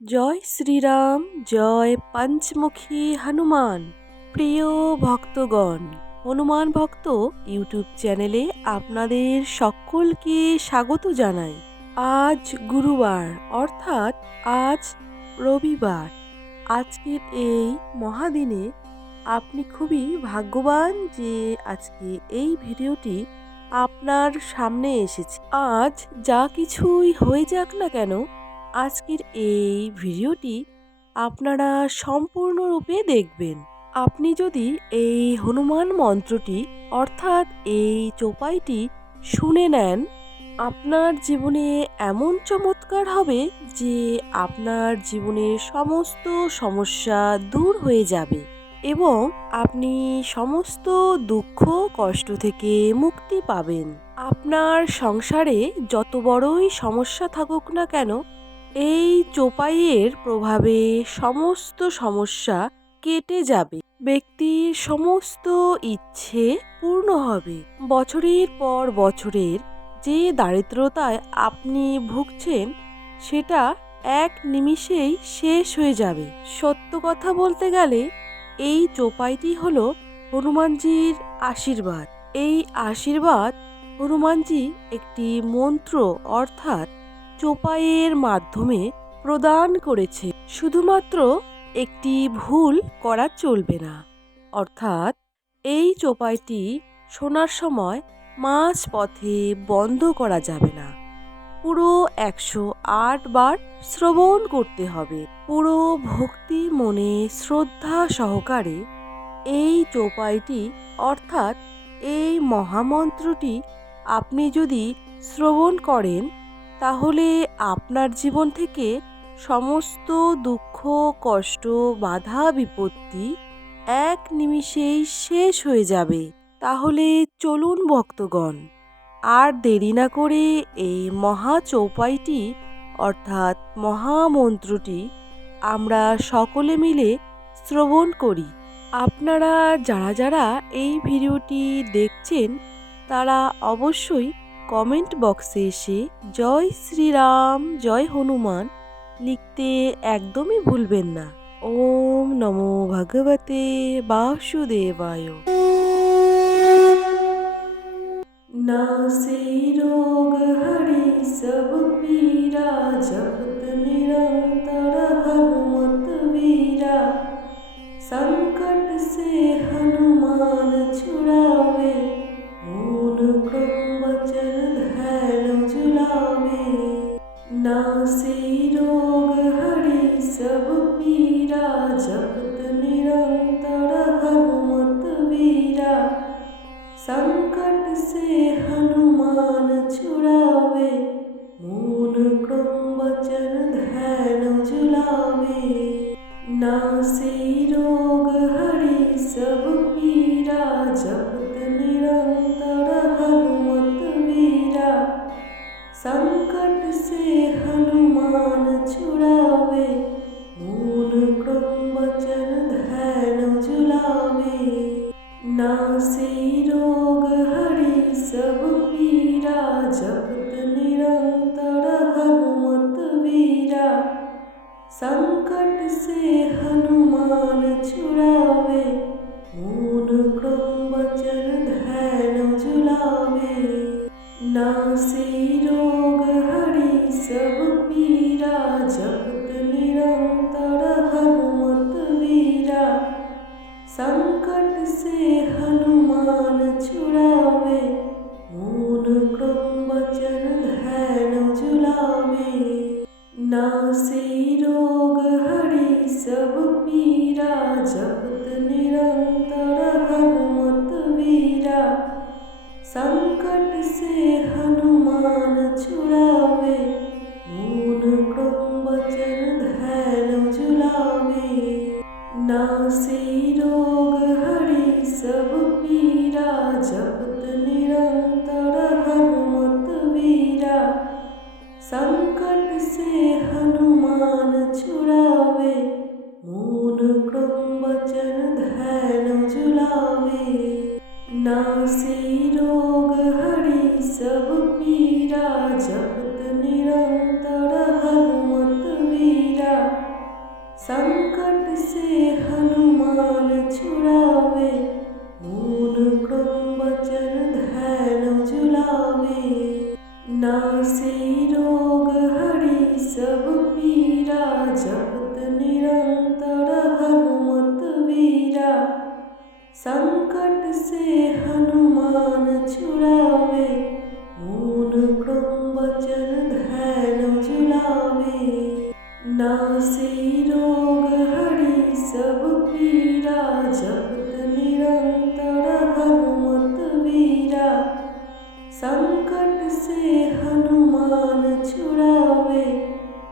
জয় শ্রীরাম, জয় পঞ্চমুখী হনুমান। প্রিয় ভক্তগণ, হনুমান ভক্ত ইউটিউব চ্যানেলে আপনাদের সকলকে স্বাগত জানাই। আজ গুরুবার অর্থাৎ আজ রবিবার। আজকের এই মহাদিনে আপনি খুবই ভাগ্যবান যে আজকে এই ভিডিওটি আপনার সামনে এসেছে। আজ যা কিছুই হয়ে যাক না কেন, আজকের এই ভিডিওটি আপনারা সম্পূর্ণরূপে দেখবেন। আপনি যদি এই হনুমান মন্ত্রটি অর্থাৎ এই চোপাইটি শুনে নেন, আপনার জীবনে এমন চমৎকার হবে যে আপনার জীবনের সমস্ত সমস্যা দূর হয়ে যাবে এবং আপনি সমস্ত দুঃখ কষ্ট থেকে মুক্তি পাবেন। আপনার সংসারে যত বড়ই সমস্যা থাকুক না কেন, এই চোপাইয়ের প্রভাবে সমস্ত সমস্যা কেটে যাবে। ব্যক্তির সমস্ত ইচ্ছে পূর্ণ হবে। বছরের পর বছরের যে দারিদ্রতায় আপনি ভুগছেন, সেটা এক নিমিষেই শেষ হয়ে যাবে। সত্য কথা বলতে গেলে এই চোপাইটি হলো হনুমানজির আশীর্বাদ। এই আশীর্বাদ হনুমানজি একটি মন্ত্র অর্থাৎ চোপাইয়ের মাধ্যমে প্রদান করেছে। শুধুমাত্র একটি ভুল করা চলবে না, অর্থাৎ এই চোপাইটি শোনার সময় মাঝ পথে বন্ধ করা যাবে না। পুরো 108 বার শ্রবণ করতে হবে। পুরো ভক্তি মনে শ্রদ্ধা সহকারে এই চোপাইটি অর্থাৎ এই মহামন্ত্রটি আপনি যদি শ্রবণ করেন, তাহলে আপনার জীবন থেকে সমস্ত দুঃখ কষ্ট বাধা বিপত্তি এক নিমিষেই শেষ হয়ে যাবে। তাহলে চলুন ভক্তগণ, আর দেরি না করে এই মহা চৌপাইটি অর্থাৎ মহামন্ত্রটি আমরা সকলে মিলে শ্রবণ করি। আপনারা যারা যারা এই ভিডিওটি দেখছেন, তারা অবশ্যই কমেন্ট বক্সে এসে জয় শ্রীরাম জয় হনুমান লিখতে একদমই ভুলবেন না। ওম নমো ভগবতে বাসুদেবায়। नासे रोग हरे सब पीरा, जपत निरंतर हनुमत वीरा। संकट से हनुमान छुड़ावे, मूल क्रम वचन ध्यान जुलावे। नासे रोग हरे सब पीरा, जपत निरंतर हनुमत वीरा। संकट से हनुमान छुड़ावे, मूल क्रम वचन ध्यान जुलावे। नासे रोग हरे सब पीरा, जपत निरंतर हनुमत वीरा। संकट से हनुमान छुड़ावे, मूल क्रम वचन ध्यान जुलावे। नासे रोग हरे सब पीरा, जपत निरंतर हनुमत वीरा। संकट से हनुमान छुड़ावे, मूल क्रम वचन ध्यान जुलावे। नासे रोग हरे सब पीरा, जपत निरंतर हनुमत वीरा। संकट से हनुमान छुड़ावे, मूल क्रम वचन ध्यान जुलावे। नासे रोग हरे सब पीरा, जपत निरंतर हनुमत वीरा। संकट से हनुमान छुड़ावे, मूल क्रम वचन ध्यान जुलावे। नासे रोग हरे सब पीरा, जपत निरंतर हनुमत वीरा। संकट से हनुमान छुड़ावे, मूल क्रम वचन ध्यान जुलावे। नासे रोग हरे सब पीरा, जपत निरंतर हनुमत वीरा। संकट से हनुमान छुड़ावे, मून कृंभ वज्र धैर्य झुलावे। नासे रोग हरि सब पीरा, जपत निरंतर हनुमत वीरा। संकट से हनुमान छुड़ावे, मून कृंभ वज्र धैर्य झुलावे। नासे रोग हरि सब पीरा, जपत निरंतर हनुमत वीरा। संकट से हनुमान छुड़ावे,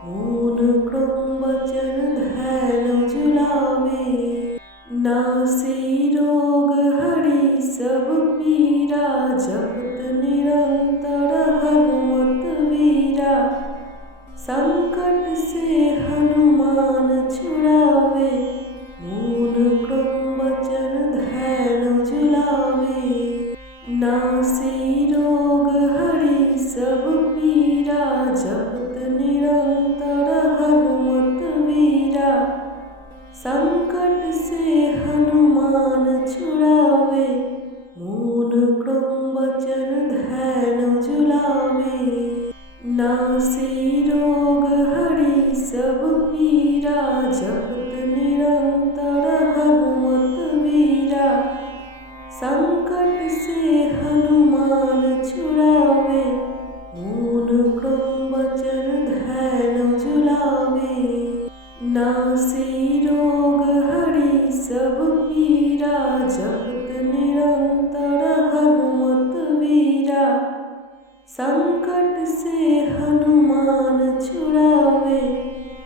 मून कृंभ वज्र धैर्य झुलावे। नासे रोग हरि सब पीरा, जपत निरंतर हनुमत वीरा। संकट से हनुमान छुड़ावे, मून कृंभ वज्र धैर्य झुलावे। नासे रोग हरि सब पीरा, जपत निरंतर हनुमत वीरा। संकट से हनुमान छुड़ावे, मून कृंभ वज्र धैर्य झुलावे। नासे रोग हरि सब पीरा, जपत निरंतर हनुमत वीरा। संकट से हनुमान छुड़ावे, मून कृंभ वज्र धैर्य झुलावे। नासे रोग हरि सब पीरा, जपत निरंतर हनुमत वीरा। संकट से हनुमान छुड़ावे,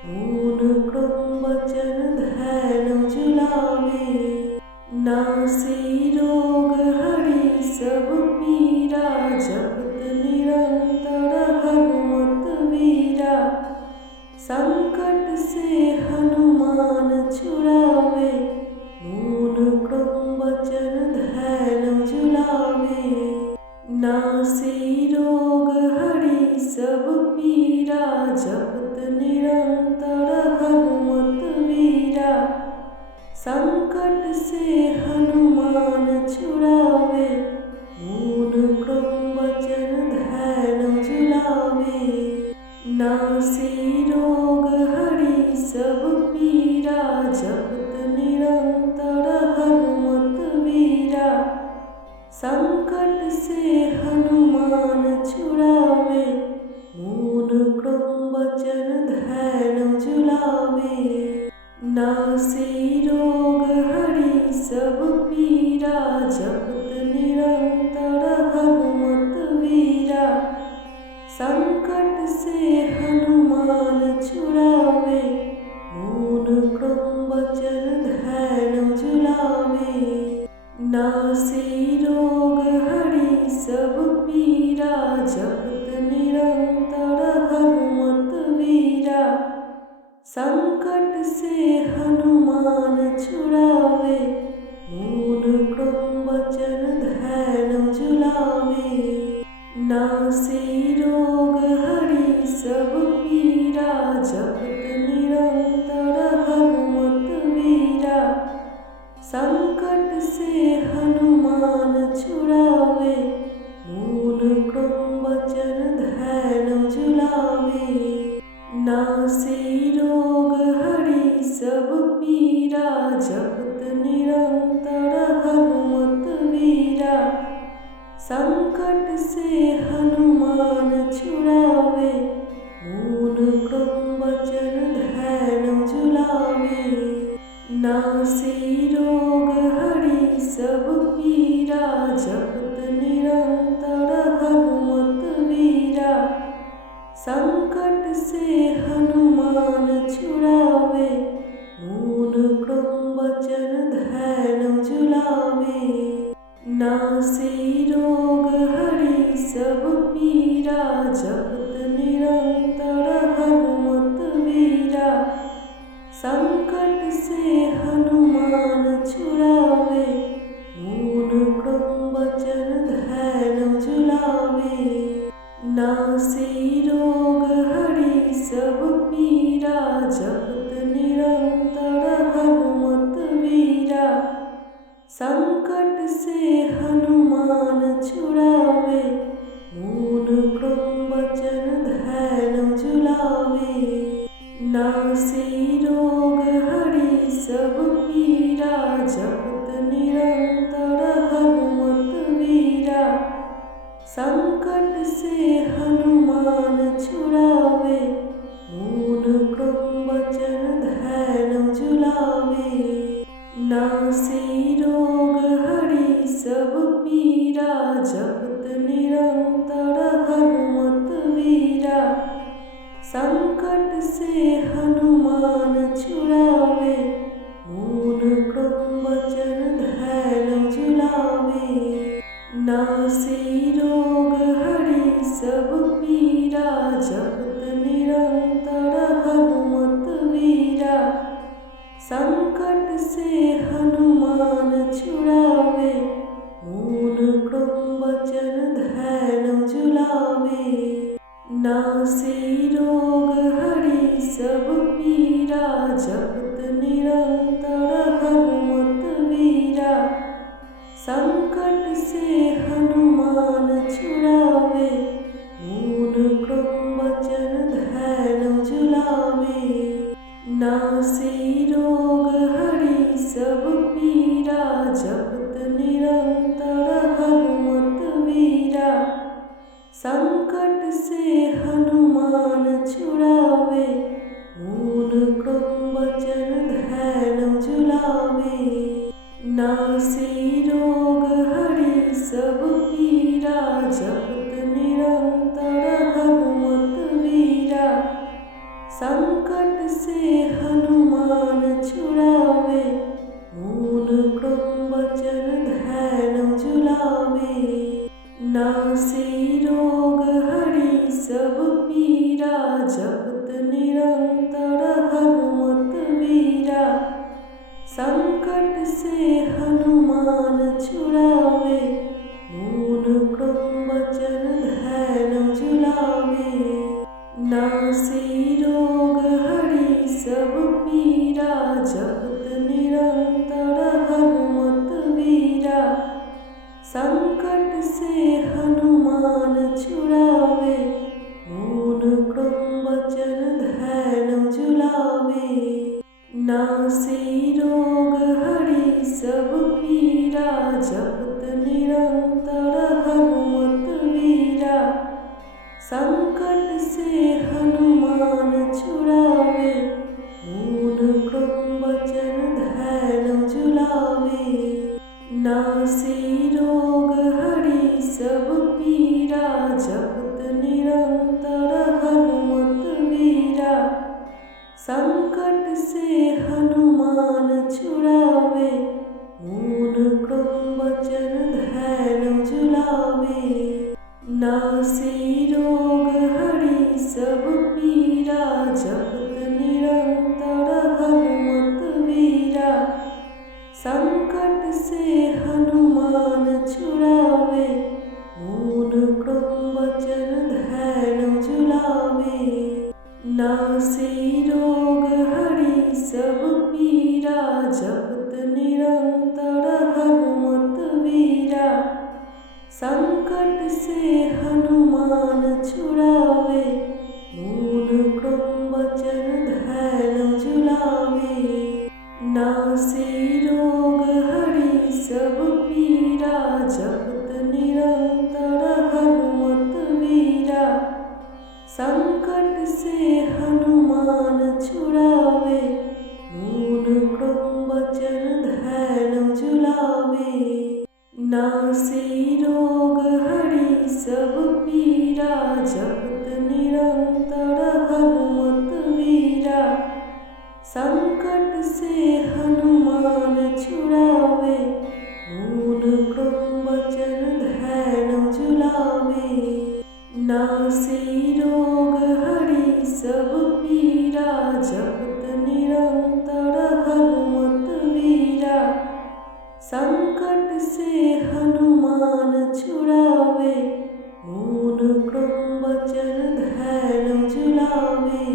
मून कृंभ वज्र धैर्य झुलावे। नासे रोग हरि सब पीरा, जपत निरंतर हनुमत वीरा। संकट से हनुमान छुड़ावे, मून कृंभ वज्र धैर्य झुलावे। नासे रोग हरि सब पीरा, जपत निरंतर हनुमत वीरा। संकट से हनुमान छुड़ावे, मून कृंभ वज्र धैर्य झुलावे। नासे रोग हरि सब पीरा, जपत निरंतर हनुमत वीरा। संकट से हनुमान छुड़ावे, मून कृंभ वज्र धैर्य झुलावे। नासे रोग हरि सब पीरा, जपत निरंतर हनुमत वीरा। संकट से हनुमान छुड़ावे, मून कृंभ वज्र धैर्य झुलावे। नासे रोग हरि सब पीरा, जपत निरंतर हनुमत वीरा। संकट से हनुमान छुड़ावे, मून कृंभ वज्र धैर्य झुलावे। नासे रोग हरि सब पीरा, जपत निरंतर हनुमत वीरा। संकट से हनुमान छुड़ावे, मून कृंभ वज्र धैर्य झुलावे। नासे रोग हरि सब पीरा, जपत निरंतर हनुमत वीरा। संकट से हनुमान छुड़ावे, मून कृंभ वज्र धैर्य झुलावे। नासे रोग हरि सब पीरा, जपत निरंतर हनुमत वीरा। संकट से हनुमान छुड़ावे, मून कृंभ वज्र धैर्य झुलावे। नासे रोग हरि सब पीरा, जपत निरंतर हनुमत वीरा। संकट से हनुमान छुड़ावे, मून कृंभ वज्र धैर्य झुलावे। नासे रोग हरि सब पीरा, जपत निरंतर नासे रोग हरि सब पीरा जपत निरंतर हनुमत वीरा। संकट से हनुमान छुड़ावे मून कृंभचन धैर्य जुलावे। नासे रोग हरि सब पीरा जपत निरंतर हनुमत वीरा। संकट से हनुमान छुड़ावे मून कृंभचन धैर्य जुलावे। नासे रोग हरि सब पीरा जपत निरंतर हनुमत वीरा। संकट से हनुमान छुड़ावे मून कृंभचन धैर्य जुलावे। नासे रोग हरि सब पीरा जपत निरंतर हनुमत वीरा। संकट से हनुमान छुड़ावे मून कृंभचन धैर्य जुलावे। नासे रोग हरि सब पीरा जपत निरंतर हनुमत वीरा। संकट से हनुमान छुड़ावे मून कृंभचन धैर्य जुलावे। नासे रोग हरि सब पीरा जपत निरंतर हनुमत वीरा। संकट से हनुमान छुड़ावे मून कृंभचन धैर्य जुलावे। नासे रोग हरि सब पीरा जपत निरंतर हनुमत वीरा। संकट से हनुमान छुड़ावे मून कृंभचन धैर्य जुलावे। नासे रोग हरि सब पीरा जपत निरंतर हनुमत वीरा। संकट से हनुमान छुड़ावे मून कृंभचन धैर्य जुलावे। नासे रोग हरि सब पीरा जपत निरंतर हनुमत वीरा। संकट से हनुमान छुड़ावे मून कृंभचन धैर्य जुलावे। नासे रोग हरि सब पीरा जपत निरंतर हनुमत वीरा। संकट से हनुमान छुड़ावे मून कृंभचन धैर्य जुलावे। नासे रोग हरि सब पीरा जपत निरंतर हनुमत वीरा। संकट से हनुमान छुड़ावे मून कृंभचन धैर्य जुलावे। नासे रोग हरि सब पीरा जपत निरंतर हनुमत वीरा। संकट से हनुमान छुड़ावे मून कृंभचन धैर्य जुलावे। नासे रोग हरि सब पीरा जपत निरंतर हनुमत वीरा। संकट से हनुमान छुड़ावे मून कृंभचन धैर्य जुलावे। नासे रोग हरि सब पीरा जपत निरंतर हनुमत वीरा। संकट से हनुमान छुड़ावे मून कृंभचन धैर्य जुलावे। नासे रोग हरि सब पीरा जपत निरंतर हनुमत वीरा। संकट से हनुमान छुड़ावे मून कृंभचन धैर्य जुलावे।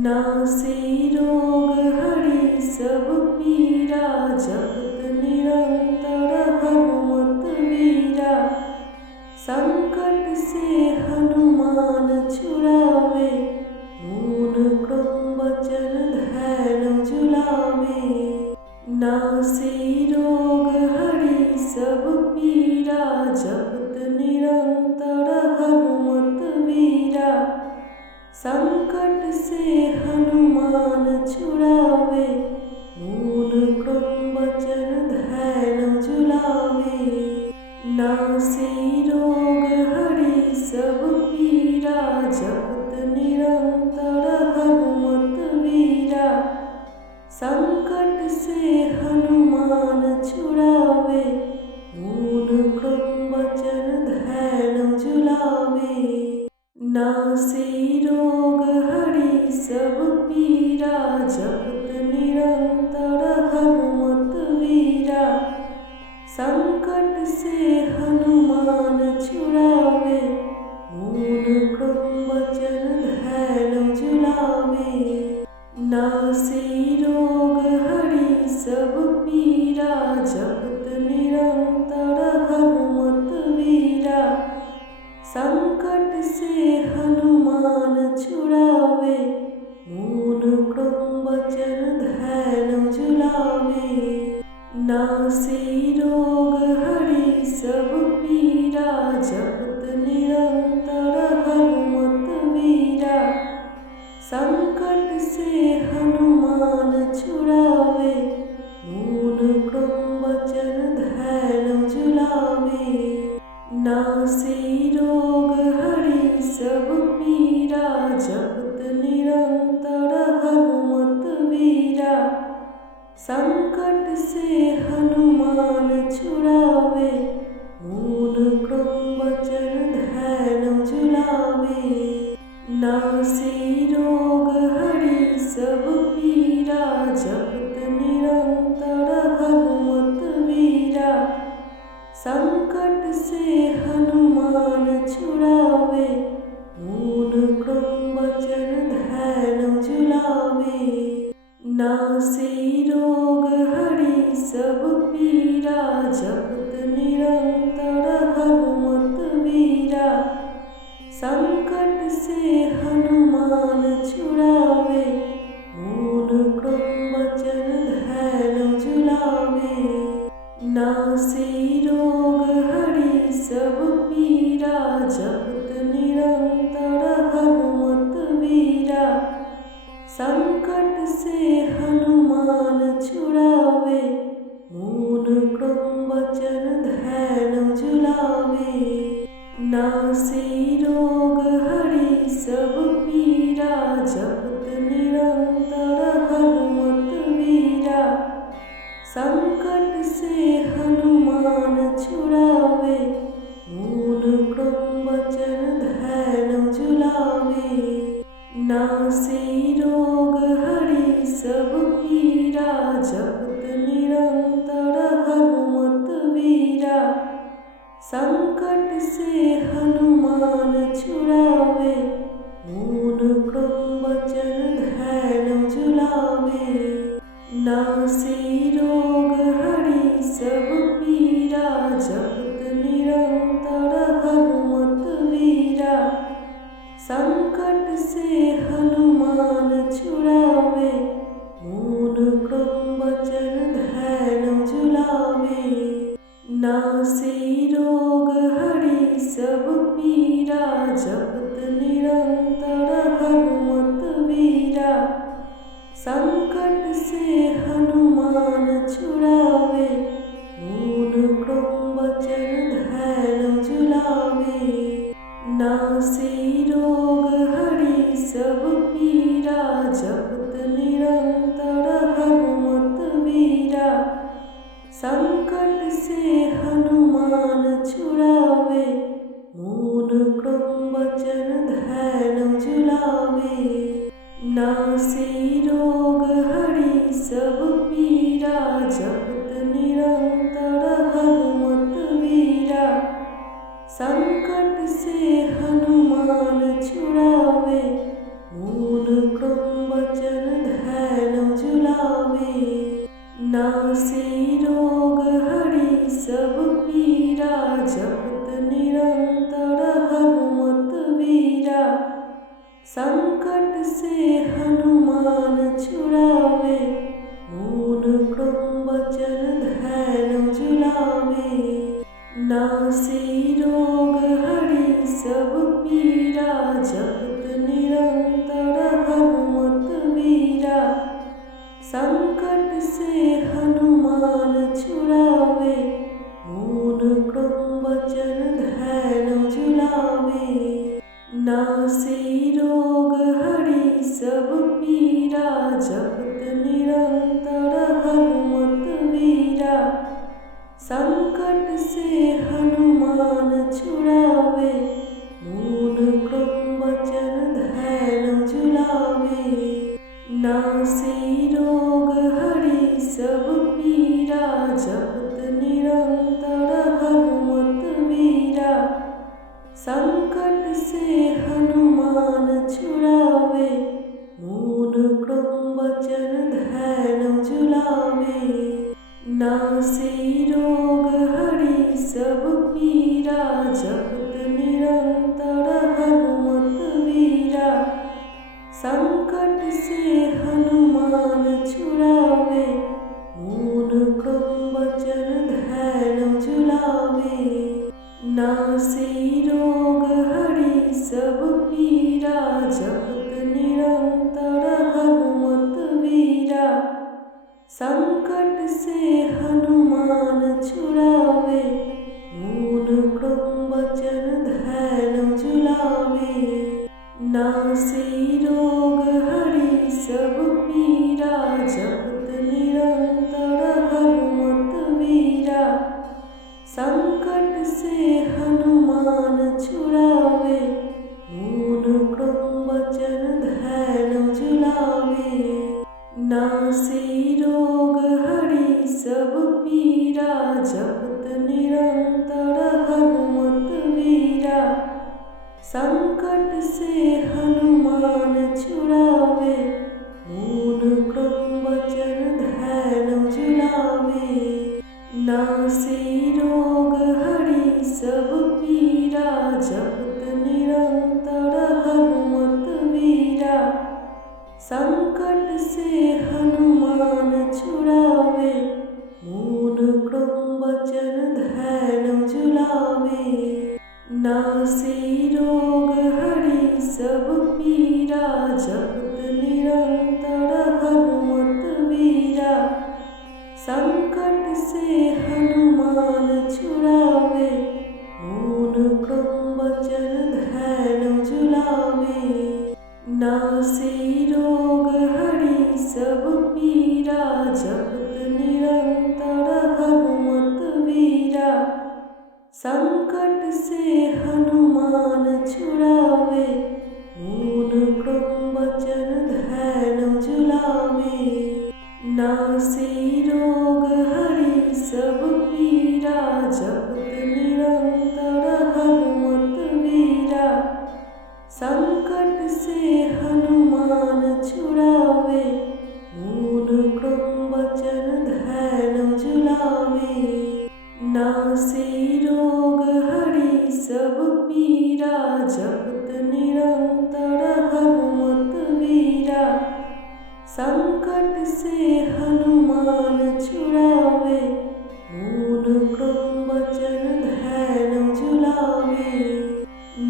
नासे रोग हरि सब पीरा जपत निरंतर हनुमत वीरा। संकट से हनुमान छुड़ावे, मून कृंभचर धैर्य झुलावे। नासे रोग हरि सब पीरा, जपत निरंतर हनुमत वीरा। संकट से हनुमान छुड़ावे, मून कृंभचर धैर्य झुलावे। नासे रोग हरि सब पीरा, जपत निरंतर हनुमत वीरा। संकट से हनुमान छुड़ावे, मून कृंभचर धैर्य झुलावे। नासे रोग हरि सब पीरा, जपत निरंतर हनुमत वीरा। संकट से हनुमान छुड़ावे, मून कृंभचर धैर्य झुलावे। नासे रोग हरि सब पीरा, जपत निरंतर हनुमत वीरा। संकट से हनुमान छुड़ावे, मून कृंभचर धैर्य झुलावे। नासे रोग हरि सब पीरा, जपत निरंतर हनुमत वीरा। संकट से हनुमान छुड़ावे, मून कृंभचर धैर्य झुलावे। नासे रोग हरि सब पीरा, जपत निरंतर हनुमत वीरा। संकट से हनुमान छुड़ावे, मून कृंभचर धैर्य झुलावे। नासे रोग हरि सब पीरा, जपत निरंतर हनुमत वीरा। संकट से हनुमान छुड़ावे, मून कृंभचर धैर्य झुलावे। नासे रोग हरि सब पीरा, जपत निरंतर हनुमत वीरा। संकट से हनुमान छुड़ावे, मून कृंभचर धैर्य झुलावे। नासे रोग हरि सब पीरा, जपत निरंतर हनुमत वीरा। संकट से हनुमान छुड़ावे, मून कृंभचर धैर्य झुलावे। नासे रोग हरि सब पीरा, जपत निरंतर हनुमत वीरा। संकट से हनुमान छुड़ावे, मून कृंभचर धैर्य झुलावे। नासे रोग हरि सब पीरा, जपत निरंतर हनुमत वीरा। संकट से हनुमान छुड़ावे, मून कृंभचर धैर्य झुलावे। नासे रोग हरि सब पीरा, जपत निरंतर हनुमत वीरा। संकट से हनुमान छुड़ावे, मून कृंभचर धैर्य झुलावे। नासे रोग हरि सब पीरा, जपत निरंतर हनुमत वीरा। संकट से हनुमान छुड़ावे, मून कृंभचर धैर्य झुलावे। नासे रोग हरि सब पीरा, जपत निरंतर हनुमत वीरा। संकट से हनुमान छुड़ावे, मून कृंभचर धैर्य झुलावे। नासे रोग हरि सब पीरा, जपत निरंतर हनुमत वीरा। संकट से हनुमान छुड़ावे, मून कृंभचर धैर्य झुलावे। नासे रोग हरि सब पीरा, जपत निरंतर हनुमत वीरा। संकट से हनुमान छुड़ावे, मून कृंभ वचन धैर्य झुलावे। नासे रोग हरि सब पीरा, जपत निरंतर हनुमत वीरा। संकट से हनुमान छुड़ावे, मून कृंभ वचन धैर्य झुलावे। नासे रोग हरि सब पीरा, जपत निरंतर हनुमत वीरा। संकट से हनुमान छुड़ावे, मून कृंभ वचन धैर्य झुलावे। नासे रोग हरि सब पीरा, जपत निरंतर हनुमत वीरा। संकट से हनुमान छुड़ावे, मून कृंभ वचन धैर्य झुलावे। नासे रोग हरि सब पीरा, जपत निरंतर हनुमत वीरा। संकट से हनुमान छुड़ावे, मून कृंभ वचन धैर्य झुलावे। नासे रोग हरि सब पीरा, जपत निरंतर हनुमत वीरा। संकट से हनुमान छुड़ावे, मून कृंभ वचन धैर्य झुलावे। नासे रोग हरि सब पीरा, जपत निरंतर हनुमत वीरा। संकट से हनुमान छुड़ावे, मून कृंभ वचन धैर्य झुलावे। नासे रोग हरि सब पीरा, जपत निरंतर हनुमत वीरा। संकट से हनुमान छुड़ावे, मून कृंभ वचन धैर्य झुलावे। नासे रोग हरि सब पीरा, जपत निरंतर हनुमत वीरा। संकट से हनुमान छुड़ावे, मून कृंभ वचन धैर्य झुलावे। नासे रोग हरि सब पीरा, जपत निरंतर हनुमत वीरा। संकट से हनुमान छुड़ावे, मून कृंभ वचन धैर्य झुलावे। नासे रोग हरि सब पीरा, जपत निरंतर हनुमत वीरा। संकट से हनुमान छुड़ावे, मून कृंभ वचन धैर्य झुलावे। नासे रोग हरि सब पीरा, जपत निरंतर हनुमत वीरा। संकट से हनुमान छुड़ावे, मून कृंभ वचन धैर्य झुलावे।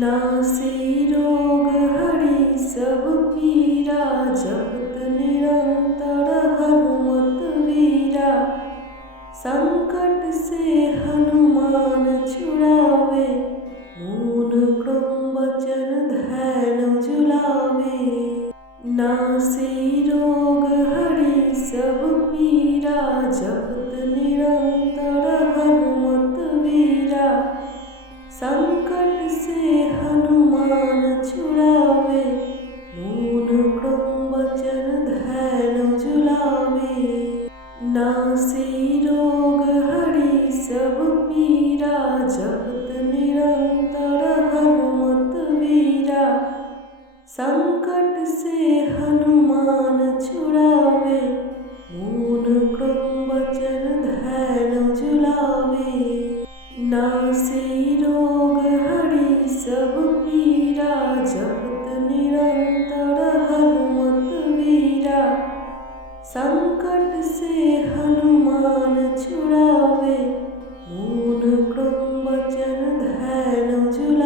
नासे रोग हरि सब पीरा, जपत निरंतर हनुमत वीरा। संकट से हनुमान छुड़ावे, मून कृंभ वचन धैर्य झुलावे। नासे रोग हरि सब पीरा, जपत निरंतर हनुमत वीरा। संकट से हनुमान छुड़ावे, मून कृंभ वचन धैर्य झुलावे। नासे